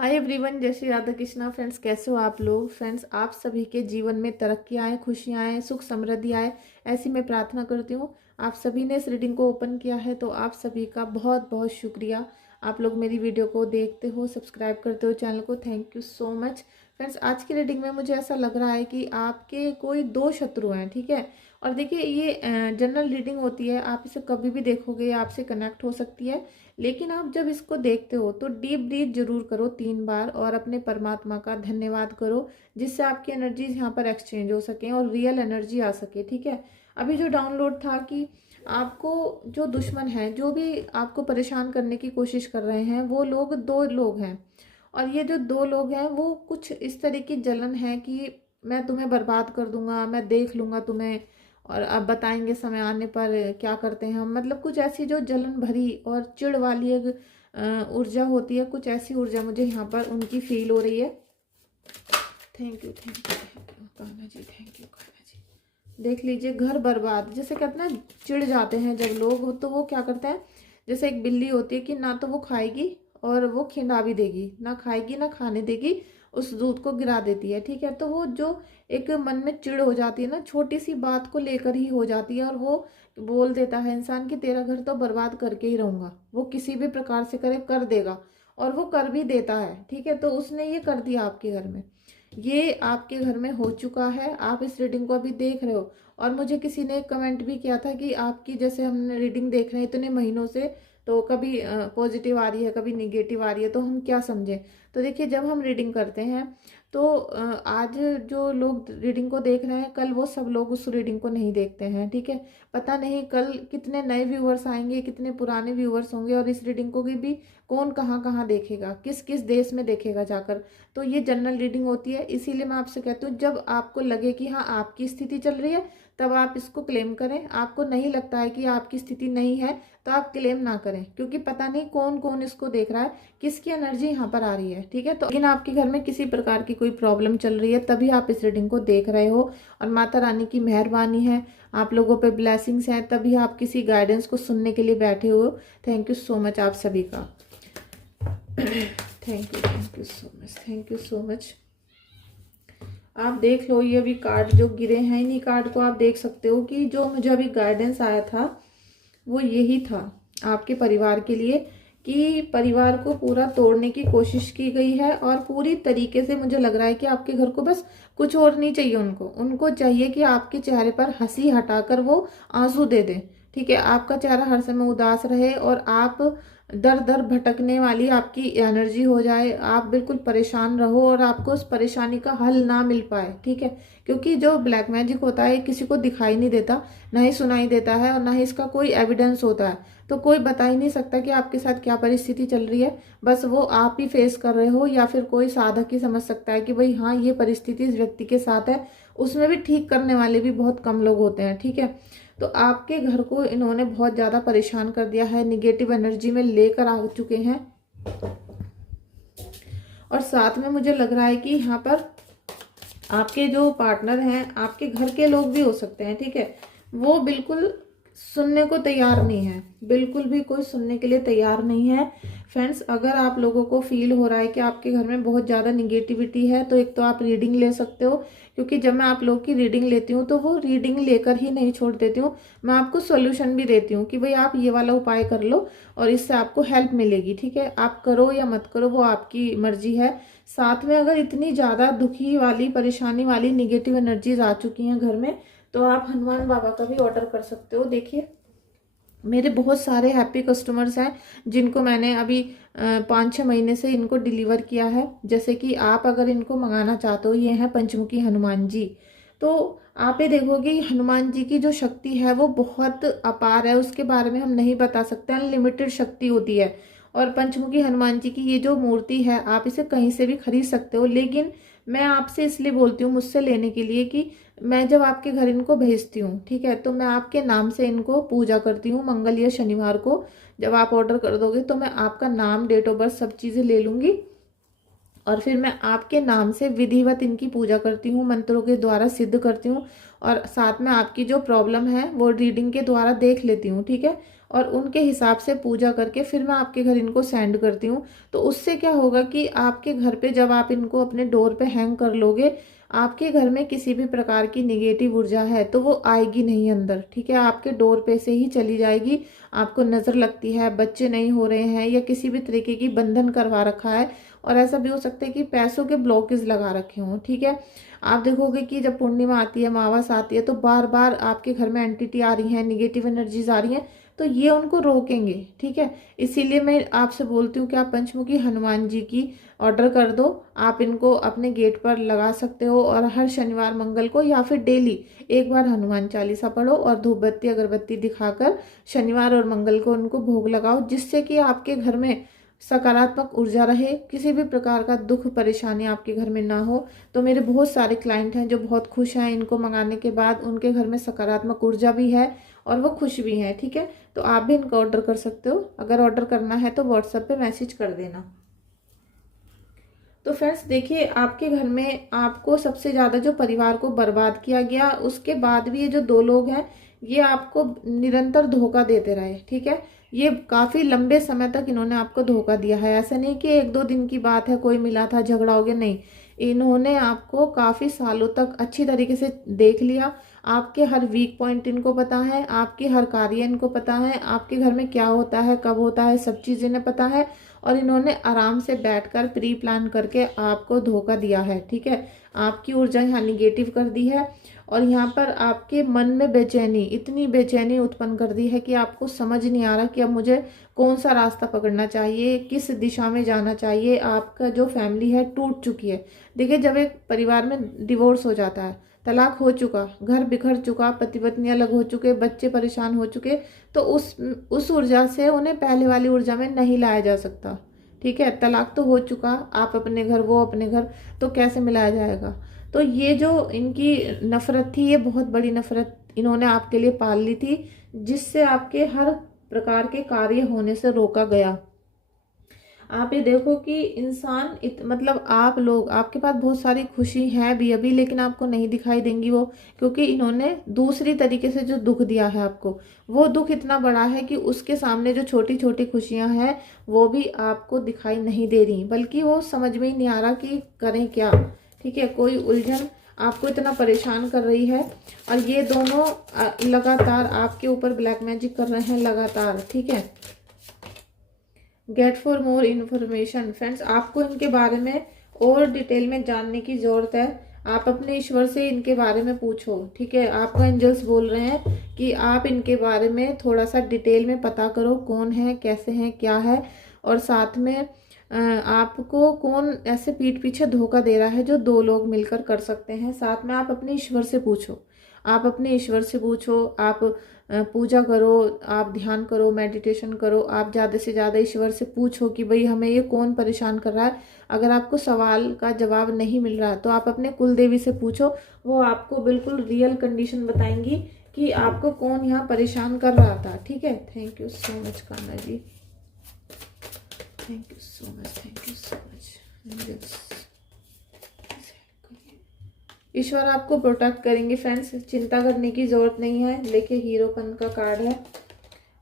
Hi everyone, जय Shri Radha Krishna. Friends, कैसे हो आप लोग? फ्रेंड्स, आप सभी के जीवन में तरक्की आए, खुशियाँ आए, सुख समृद्धि आए, ऐसी मैं प्रार्थना करती हूँ। आप सभी ने इस रीडिंग को ओपन किया है तो आप सभी का बहुत बहुत शुक्रिया। आप लोग मेरी वीडियो को देखते हो, सब्सक्राइब करते हो चैनल को, thank you so much. Friends, आज की रीडिंग में मुझे ऐसा लग रहा है कि आपके कोई दो शत्रु हैं, ठीक है। और देखिए, ये जनरल रीडिंग होती है, आप इसे कभी भी देखोगे, आपसे कनेक्ट हो सकती है। लेकिन आप जब इसको देखते हो तो डीप ब्रीथ जरूर करो 3 बार और अपने परमात्मा का धन्यवाद करो, जिससे आपकी एनर्जीज यहाँ पर एक्सचेंज हो सके और रियल एनर्जी आ सके, ठीक है। अभी जो डाउनलोड था कि आपको जो दुश्मन है, जो भी आपको परेशान करने की कोशिश कर रहे हैं, वो लोग दो लोग हैं। और ये जो दो लोग हैं वो कुछ इस तरह की जलन है कि मैं तुम्हें बर्बाद कर दूंगा, मैं देख लूंगा तुम्हें, और अब बताएंगे समय आने पर क्या करते हैं हम। मतलब कुछ ऐसी जो जलन भरी और चिढ़ वाली एक ऊर्जा होती है, कुछ ऐसी ऊर्जा मुझे यहाँ पर उनकी फील हो रही है। Thank you thank you thank you Kanha ji, thank you Kanha ji. देख लीजिए, घर बर्बाद, जैसे कहते हैं ना, चिढ़ जाते हैं जब लोग, तो वो क्या करते हैं, जैसे एक बिल्ली होती है कि ना तो वो खाएगी और वो खिंडा भी देगी, ना खाएगी ना खाने देगी, उस दूध को गिरा देती है, ठीक है। तो वो जो एक मन में चिढ़ हो जाती है ना, छोटी सी बात को लेकर ही हो जाती है, और वो बोल देता है इंसान कि तेरा घर तो बर्बाद करके ही रहूंगा। वो किसी भी प्रकार से करे, कर देगा, और वो कर भी देता है, ठीक है। तो उसने ये कर दिया आपके घर में, ये आपके घर में हो चुका है। आप इस रीडिंग को अभी देख रहे हो, और मुझे किसी ने कमेंट भी किया था कि आपकी, जैसे हमने रीडिंग देख रहे हैं इतने महीनों से, तो कभी पॉजिटिव आ रही है, कभी निगेटिव आ रही है, तो हम क्या समझें। तो देखिए, जब हम रीडिंग करते हैं तो आज जो लोग रीडिंग को देख रहे हैं, कल वो सब लोग उस रीडिंग को नहीं देखते हैं, ठीक है। पता नहीं कल कितने नए व्यूअर्स आएंगे, कितने पुराने व्यूअर्स होंगे, और इस रीडिंग को भी कौन कहाँ कहाँ देखेगा, किस किस देश में देखेगा जाकर। तो ये जनरल रीडिंग होती है, इसीलिए मैं आपसे कहती हूँ, जब आपको लगे कि हाँ आपकी स्थिति चल रही है, तब आप इसको क्लेम करें। आपको नहीं लगता है कि आपकी स्थिति नहीं है, तो आप क्लेम ना करें, क्योंकि पता नहीं कौन कौन इसको देख रहा है, किसकी एनर्जी यहाँ पर आ रही है, ठीक है। तो लेकिन आपके घर में किसी प्रकार की कोई प्रॉब्लम चल रही है, तभी आप इस रीडिंग को देख रहे हो, और माता रानी की मेहरबानी है, आप लोगों पे ब्लेसिंग्स हैं, तभी आप किसी गाइडेंस को सुनने के लिए बैठे हो। थैंक यू सो मच आप सभी का। Thank you so much, thank you so much. आप देख लो, ये अभी कार्ड जो गिरे हैं, इन्हीं कार्ड को आप देख सकते हो कि जो मुझे अभी गाइडेंस आया था वो यही था आपके परिवार के लिए, कि परिवार को पूरा तोड़ने की कोशिश की गई है, और पूरी तरीके से मुझे लग रहा है कि आपके घर को बस कुछ और नहीं चाहिए, उनको चाहिए कि आपके चेहरे पर हंसी हटाकर वो आंसू दे दे, ठीक है। आपका चेहरा हर समय उदास रहे, और आप दर दर भटकने वाली आपकी एनर्जी हो जाए, आप बिल्कुल परेशान रहो, और आपको उस परेशानी का हल ना मिल पाए, ठीक है। क्योंकि जो ब्लैक मैजिक होता है किसी को दिखाई नहीं देता, ना ही सुनाई देता है, और ना ही इसका कोई एविडेंस होता है। तो कोई बता ही नहीं सकता कि आपके साथ क्या परिस्थिति चल रही है, बस वो आप ही फेस कर रहे हो, या फिर कोई साधक ही समझ सकता है कि भाई हाँ ये परिस्थिति इस व्यक्ति के साथ है। उसमें भी ठीक करने वाले भी बहुत कम लोग होते हैं, ठीक है। तो आपके घर को इन्होंने बहुत ज़्यादा परेशान कर दिया है, निगेटिव एनर्जी में लेकर आ चुके हैं, और साथ में मुझे लग रहा है कि यहाँ पर आपके जो पार्टनर हैं, आपके घर के लोग भी हो सकते हैं, ठीक है, वो बिल्कुल सुनने को तैयार नहीं है, बिल्कुल भी कोई सुनने के लिए तैयार नहीं है। फ्रेंड्स, अगर आप लोगों को फील हो रहा है कि आपके घर में बहुत ज़्यादा निगेटिविटी है, तो एक तो आप रीडिंग ले सकते हो, क्योंकि जब मैं आप लोग की रीडिंग लेती हूँ तो वो रीडिंग लेकर ही नहीं छोड़ देती हूँ, मैं आपको सोल्यूशन भी देती हूँ कि भाई आप ये वाला उपाय कर लो और इससे आपको हेल्प मिलेगी, ठीक है। आप करो या मत करो, वो आपकी मर्जी है। साथ में अगर इतनी ज़्यादा दुखी वाली, परेशानी वाली निगेटिव एनर्जीज आ चुकी हैं घर में, तो आप हनुमान बाबा का भी ऑर्डर कर सकते हो। देखिए, मेरे बहुत सारे हैप्पी कस्टमर्स हैं जिनको मैंने अभी 5-6 महीने से इनको डिलीवर किया है। जैसे कि आप अगर इनको मंगाना चाहते हो, ये हैं पंचमुखी हनुमान जी। तो आप ये देखोगे हनुमान जी की जो शक्ति है वो बहुत अपार है, उसके बारे में हम नहीं बता सकते, अनलिमिटेड शक्ति होती है। और पंचमुखी हनुमान जी की ये जो मूर्ति है, आप इसे कहीं से भी खरीद सकते हो, लेकिन मैं आपसे इसलिए बोलती हूँ मुझसे लेने के लिए कि मैं जब आपके घर इनको भेजती हूँ, ठीक है, तो मैं आपके नाम से इनको पूजा करती हूँ। मंगल या शनिवार को जब आप ऑर्डर कर दोगे तो मैं आपका नाम, डेट ऑफ बर्थ, सब चीज़ें ले लूँगी, और फिर मैं आपके नाम से विधिवत इनकी पूजा करती हूँ, मंत्रों के द्वारा सिद्ध करती हूँ, और साथ में आपकी जो प्रॉब्लम है वो रीडिंग के द्वारा देख लेती हूँ, ठीक है। और उनके हिसाब से पूजा करके फिर मैं आपके घर इनको सेंड करती हूँ। तो उससे क्या होगा कि आपके घर पे जब आप इनको अपने डोर पे हैंग कर लोगे, आपके घर में किसी भी प्रकार की निगेटिव ऊर्जा है तो वो आएगी नहीं अंदर, ठीक है। आपके डोर पे से ही चली जाएगी। आपको नज़र लगती है, बच्चे नहीं हो रहे हैं या किसी भी तरीके की बंधन करवा रखा है, और ऐसा भी हो सकता है कि पैसों के ब्लॉकेज लगा रखे हों, ठीक है। आप देखोगे कि जब पूर्णिमा आती है, अमावस आती है, तो बार बार आपके घर में एंटिटी आ रही हैं, निगेटिव एनर्जीज आ रही हैं, तो ये उनको रोकेंगे, ठीक है। इसीलिए मैं आपसे बोलती हूँ कि आप पंचमुखी हनुमान जी की ऑर्डर कर दो। आप इनको अपने गेट पर लगा सकते हो, और हर शनिवार मंगल को या फिर डेली एक बार हनुमान चालीसा पढ़ो और धूप बत्ती अगरबत्ती दिखाकर शनिवार और मंगल को उनको भोग लगाओ, जिससे कि आपके घर में सकारात्मक ऊर्जा रहे, किसी भी प्रकार का दुख परेशानी आपके घर में ना हो। तो मेरे बहुत सारे क्लाइंट हैं जो बहुत खुश हैं इनको मंगाने के बाद, उनके घर में सकारात्मक ऊर्जा भी है और वो खुश भी हैं, ठीक है। तो आप भी इनका ऑर्डर कर सकते हो। अगर ऑर्डर करना है तो व्हाट्सएप पे मैसेज कर देना। तो फ्रेंड्स देखिए, आपके घर में आपको सबसे ज़्यादा जो परिवार को बर्बाद किया गया, उसके बाद भी ये जो दो लोग हैं ये आपको निरंतर धोखा देते रहे, ठीक है। ये काफ़ी लंबे समय तक इन्होंने आपको धोखा दिया है। ऐसा नहीं कि एक दो दिन की बात है, कोई मिला था झगड़ा हो गया, नहीं। इन्होंने आपको काफ़ी सालों तक अच्छी तरीके से देख लिया। आपके हर वीक पॉइंट इनको पता है, आपके हर कार्य इनको पता है, आपके घर में क्या होता है, कब होता है, सब चीज़ इन्हें पता है। और इन्होंने आराम से बैठकर प्री प्लान करके आपको धोखा दिया है, ठीक है। आपकी ऊर्जा यहाँ निगेटिव कर दी है, और यहाँ पर आपके मन में बेचैनी, इतनी बेचैनी उत्पन्न कर दी है कि आपको समझ नहीं आ रहा कि अब मुझे कौन सा रास्ता पकड़ना चाहिए, किस दिशा में जाना चाहिए। आपका जो फैमिली है टूट चुकी है। देखिए, जब एक परिवार में डिवोर्स हो जाता है, तलाक हो चुका, घर बिखर चुका, पति पत्नी अलग हो चुके, बच्चे परेशान हो चुके, तो उस ऊर्जा से उन्हें पहले वाली ऊर्जा में नहीं लाया जा सकता, ठीक है। तलाक तो हो चुका, आप अपने घर वो अपने घर, तो कैसे मिलाया जाएगा। तो ये जो इनकी नफरत थी, ये बहुत बड़ी नफरत इन्होंने आपके लिए पाल ली थी, जिससे आपके हर प्रकार के कार्य होने से रोका गया। आप ये देखो कि इंसान मतलब आप लोग, आपके पास बहुत सारी खुशी है भी अभी, लेकिन आपको नहीं दिखाई देंगी वो, क्योंकि इन्होंने दूसरी तरीके से जो दुख दिया है आपको, वो दुख इतना बड़ा है कि उसके सामने जो छोटी छोटी खुशियां हैं वो भी आपको दिखाई नहीं दे रही, बल्कि वो समझ में ही नहीं आ रहा कि करें क्या, ठीक है। कोई उलझन आपको इतना परेशान कर रही है, और ये दोनों लगातार आपके ऊपर ब्लैक मैजिक कर रहे हैं लगातार, ठीक है। Get for more information friends, आपको इनके बारे में और डिटेल में जानने की ज़रूरत है। आप अपने ईश्वर से इनके बारे में पूछो, ठीक है। आपको एंजल्स बोल रहे हैं कि आप इनके बारे में थोड़ा सा डिटेल में पता करो, कौन है, कैसे हैं, क्या है, और साथ में आपको कौन ऐसे पीठ पीछे धोखा दे रहा है जो दो लोग मिलकर कर सकते हैं। साथ में आप अपने ईश्वर से पूछो, आप अपने ईश्वर से पूछो, आप पूजा करो, आप ध्यान करो, मेडिटेशन करो, आप ज़्यादा से ज़्यादा ईश्वर से पूछो कि भाई हमें ये कौन परेशान कर रहा है। अगर आपको सवाल का जवाब नहीं मिल रहा तो आप अपने कुल देवी से पूछो, वो आपको बिल्कुल रियल कंडीशन बताएंगी कि आपको कौन यहाँ परेशान कर रहा था, ठीक है। Thank you so much Kanha ji, thank you so much, thank you so much. ईश्वर आपको प्रोटेक्ट करेंगे फ्रेंड्स, चिंता करने की ज़रूरत नहीं है। देखिए, हीरोपन का कार्ड है,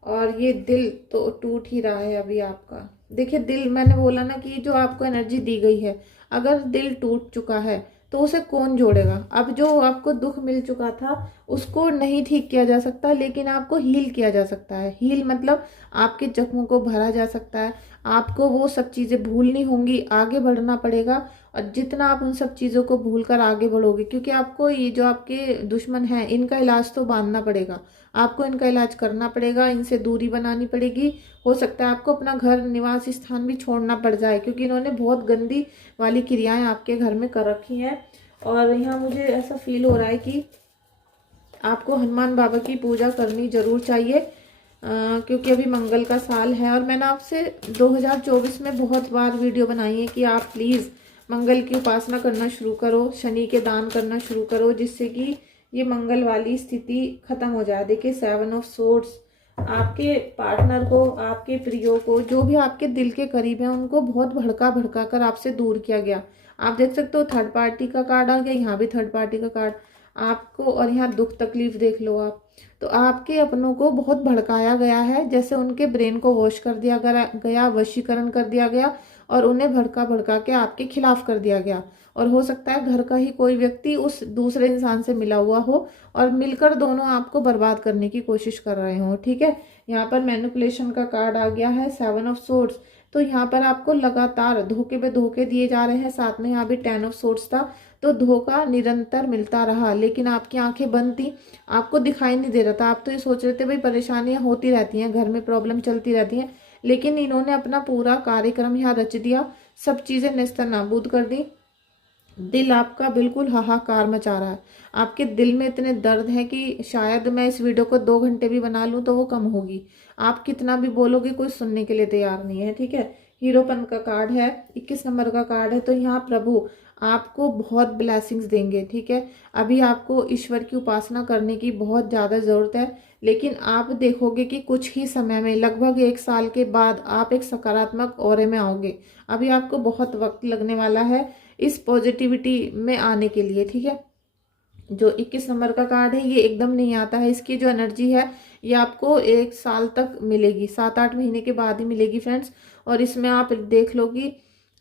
और ये दिल तो टूट ही रहा है अभी आपका। देखिए, दिल, मैंने बोला ना कि जो आपको एनर्जी दी गई है, अगर दिल टूट चुका है तो उसे कौन जोड़ेगा। अब जो आपको दुख मिल चुका था उसको नहीं ठीक किया जा सकता, लेकिन आपको हील किया जा सकता है। हील मतलब आपके जख्मों को भरा जा सकता है, आपको वो सब चीज़ें भूलनी होंगी, आगे बढ़ना पड़ेगा। और जितना आप उन सब चीज़ों को भूलकर आगे बढ़ोगे, क्योंकि आपको ये जो आपके दुश्मन हैं इनका इलाज तो बांधना पड़ेगा, आपको इनका इलाज करना पड़ेगा, इनसे दूरी बनानी पड़ेगी। हो सकता है आपको अपना घर, निवास स्थान भी छोड़ना पड़ जाए, क्योंकि इन्होंने बहुत गंदी वाली क्रियाएं आपके घर में कर रखी हैं। और यहाँ मुझे ऐसा फील हो रहा है कि आपको हनुमान बाबा की पूजा करनी जरूर चाहिए, क्योंकि अभी मंगल का साल है। और मैंने आपसे 2024 में बहुत बार वीडियो बनाई है कि आप प्लीज़ मंगल की उपासना करना शुरू करो, शनि के दान करना शुरू करो, जिससे कि ये मंगल वाली स्थिति खत्म हो जाए। देखिए, 7 ऑफ सोर्ड्स, आपके पार्टनर को, आपके प्रियो को, जो भी आपके दिल के करीब है, उनको बहुत भड़का कर आपसे दूर किया गया। आप देख सकते हो थर्ड पार्टी का कार्ड आ गया, यहाँ भी थर्ड पार्टी का कार्ड। आपको, और यहाँ दुख तकलीफ देख लो आप, तो आपके अपनों को बहुत भड़काया गया है, जैसे उनके ब्रेन को वॉश कर दिया गया, वशीकरण कर दिया गया और उन्हें भड़का भड़का के आपके खिलाफ कर दिया गया। और हो सकता है घर का ही कोई व्यक्ति उस दूसरे इंसान से मिला हुआ हो और मिलकर दोनों आपको बर्बाद करने की कोशिश कर रहे हो। ठीक है, यहाँ पर मैनिपुलेशन का कार्ड आ गया है, 7 ऑफ सोर्ड्स। तो यहाँ पर आपको लगातार धोखे पे धोखे दिए जा रहे हैं। साथ में यहाँ भी 10 ऑफ सोर्ड्स था, तो धोखा निरंतर मिलता रहा, लेकिन आपकी आंखें बंद थी, आपको दिखाई नहीं दे रहा था। आप तो ये सोच रहे थे भाई परेशानियां होती रहती हैं, घर में प्रॉब्लम चलती रहती हैं, लेकिन इन्होंने अपना पूरा कार्यक्रम यहाँ रच दिया, सब चीजें नेस्तनाबूद कर दी। दिल आपका बिल्कुल हाहाकार मचा रहा है, आपके दिल में इतने दर्द है कि शायद मैं इस वीडियो को 2 घंटे भी बना लूं तो वो कम होगी। आप कितना भी बोलोगे कोई सुनने के लिए तैयार नहीं है। ठीक है, हीरोपन का कार्ड है, 21 नंबर का कार्ड है। तो यहाँ प्रभु आपको बहुत ब्लेसिंग्स देंगे। ठीक है, अभी आपको ईश्वर की उपासना करने की बहुत ज़्यादा ज़रूरत है, लेकिन आप देखोगे कि कुछ ही समय में, लगभग 1 साल के बाद, आप एक सकारात्मक ऑरे में आओगे। अभी आपको बहुत वक्त लगने वाला है इस पॉजिटिविटी में आने के लिए। ठीक है, जो 21 नंबर का कार्ड है ये एकदम नहीं आता है, इसकी जो एनर्जी है ये आपको 1 साल तक मिलेगी, 7-8 महीने के बाद ही मिलेगी फ्रेंड्स। और इसमें आप देख लो कि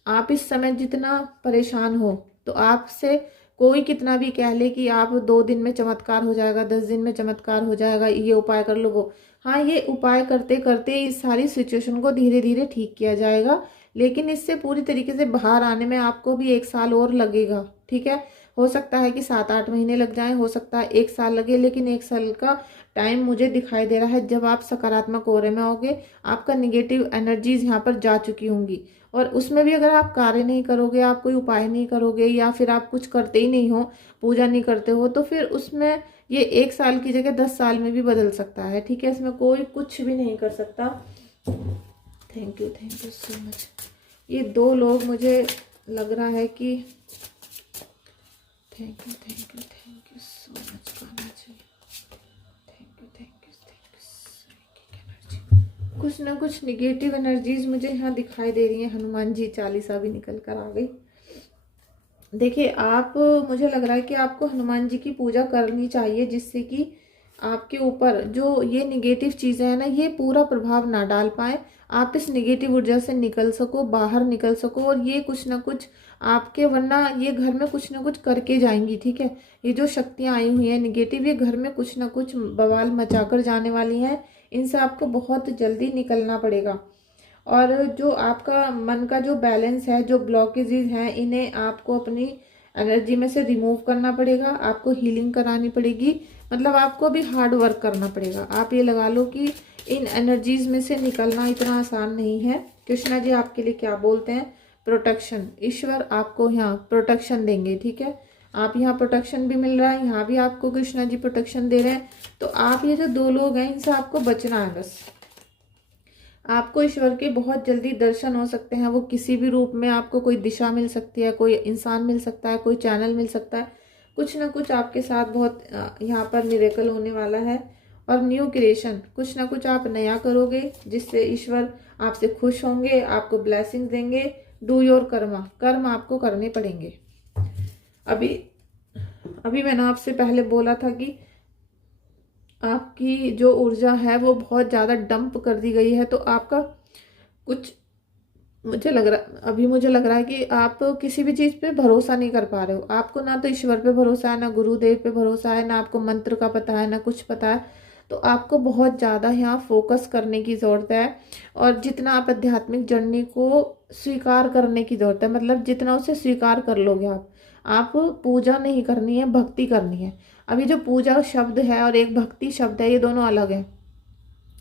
आप इस समय जितना परेशान हो, तो आपसे कोई कितना भी कह ले कि आप 2 दिन में चमत्कार हो जाएगा, 10 दिन में चमत्कार हो जाएगा, ये उपाय कर लो वो, हाँ ये उपाय करते करते इस सारी सिचुएशन को धीरे धीरे ठीक किया जाएगा, लेकिन इससे पूरी तरीके से बाहर आने में आपको भी 1 साल और लगेगा। ठीक है, हो सकता है कि 7-8 महीने लग जाएं, हो सकता है 1 साल लगे, लेकिन 1 साल का टाइम मुझे दिखाई दे रहा है जब आप सकारात्मक ऑरे में आओगे, आपका निगेटिव एनर्जीज यहाँ पर जा चुकी होंगी। और उसमें भी अगर आप कार्य नहीं करोगे, आप कोई उपाय नहीं करोगे, या फिर आप कुछ करते ही नहीं हो, पूजा नहीं करते हो, तो फिर उसमें ये 1 साल की जगह 10 साल में भी बदल सकता है। ठीक है, इसमें कोई कुछ भी नहीं कर सकता। Thank you so much. ये 2 लोग मुझे लग रहा है कि थैंक यू सो मच करना चाहिए। Thank you energy. कुछ ना कुछ निगेटिव एनर्जीज मुझे यहाँ दिखाई दे रही हैं। हनुमान जी चालीसा भी निकल कर आ गई। देखिए आप, मुझे लग रहा है कि आपको हनुमान जी की पूजा करनी चाहिए, जिससे कि आपके ऊपर जो ये निगेटिव चीज़ें हैं ना, ये पूरा प्रभाव ना डाल पाए, आप इस निगेटिव ऊर्जा से निकल सको, बाहर निकल सको। और ये कुछ ना कुछ आपके, वरना ये घर में कुछ ना कुछ करके जाएंगी। ठीक है, ये जो शक्तियाँ आई हुई हैं निगेटिव, ये घर में कुछ ना कुछ बवाल मचा कर जाने वाली हैं, इनसे आपको बहुत जल्दी निकलना पड़ेगा। और जो आपका मन का जो बैलेंस है, जो ब्लॉकेजेस हैं, इन्हें आपको अपनी एनर्जी में से रिमूव करना पड़ेगा, आपको हीलिंग करानी पड़ेगी, मतलब आपको भी हार्ड वर्क करना पड़ेगा। आप ये लगा लो कि इन एनर्जीज में से निकलना इतना आसान नहीं है। कृष्णा जी आपके लिए क्या बोलते हैं? प्रोटेक्शन, ईश्वर आपको यहाँ प्रोटेक्शन देंगे। ठीक है, आप यहाँ प्रोटेक्शन भी मिल रहा है, यहाँ भी आपको कृष्णा जी प्रोटेक्शन दे रहे हैं। तो आप ये जो 2 लोग हैं, इनसे आपको बचना है बस। आपको ईश्वर के बहुत जल्दी दर्शन हो सकते हैं, वो किसी भी रूप में, आपको कोई दिशा मिल सकती है, कोई इंसान मिल सकता है, कोई चैनल मिल सकता है, कुछ ना कुछ आपके साथ बहुत यहाँ पर मिरेकल होने वाला है। और न्यू क्रिएशन, कुछ ना कुछ आप नया करोगे, जिससे ईश्वर आपसे खुश होंगे, आपको ब्लेसिंग देंगे। डू योर कर्मा, कर्म आपको करने पड़ेंगे। अभी मैंने आपसे पहले बोला था कि आपकी जो ऊर्जा है वो बहुत ज़्यादा डंप कर दी गई है, तो आपका कुछ, मुझे लग रहा है कि आप किसी भी चीज़ पे भरोसा नहीं कर पा रहे हो। आपको ना तो ईश्वर पे भरोसा है, ना गुरुदेव पे भरोसा है, ना आपको मंत्र का पता है, ना कुछ पता है। तो आपको बहुत ज़्यादा यहाँ फोकस करने की ज़रूरत है, और जितना आप आध्यात्मिक जर्नी को स्वीकार करने की ज़रूरत है, मतलब जितना उसे स्वीकार कर लोगे आप पूजा नहीं करनी है, भक्ति करनी है। अभी जो पूजा शब्द है और एक भक्ति शब्द है, ये दोनों अलग हैं,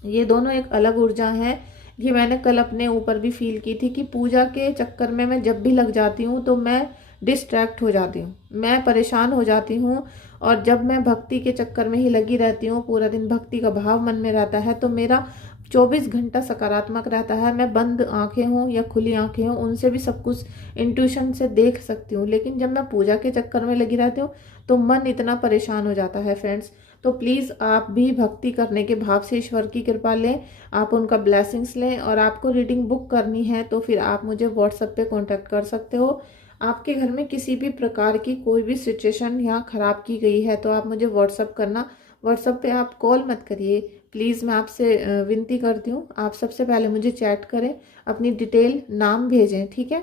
ये दोनों एक अलग ऊर्जा है। ये मैंने कल अपने ऊपर भी फील की थी कि पूजा के चक्कर में मैं जब भी लग जाती हूँ तो मैं डिस्ट्रैक्ट हो जाती हूँ, मैं परेशान हो जाती हूँ। और जब मैं भक्ति के चक्कर में ही लगी रहती हूँ, पूरा दिन भक्ति का भाव मन में रहता है, तो मेरा 24 घंटा सकारात्मक रहता है। मैं बंद आंखें हों या खुली आंखें हों, उनसे भी सब कुछ इंट्यूशन से देख सकती हूँ। लेकिन जब मैं पूजा के चक्कर में लगी रहती हूँ तो मन इतना परेशान हो जाता है फ्रेंड्स। तो प्लीज़ आप भी भक्ति करने के भाव से ईश्वर की कृपा लें, आप उनका ब्लेसिंग्स लें। और आपको रीडिंग बुक करनी है तो फिर आप मुझे व्हाट्सएप पे कांटेक्ट कर सकते हो। आपके घर में किसी भी प्रकार की कोई भी सिचुएशन यहाँ ख़राब की गई है तो आप मुझे व्हाट्सअप करना। व्हाट्सअप पे आप कॉल मत करिए प्लीज़, मैं आपसे विनती करती हूँ। आप सबसे पहले मुझे चैट करें, अपनी डिटेल नाम भेजें, ठीक है।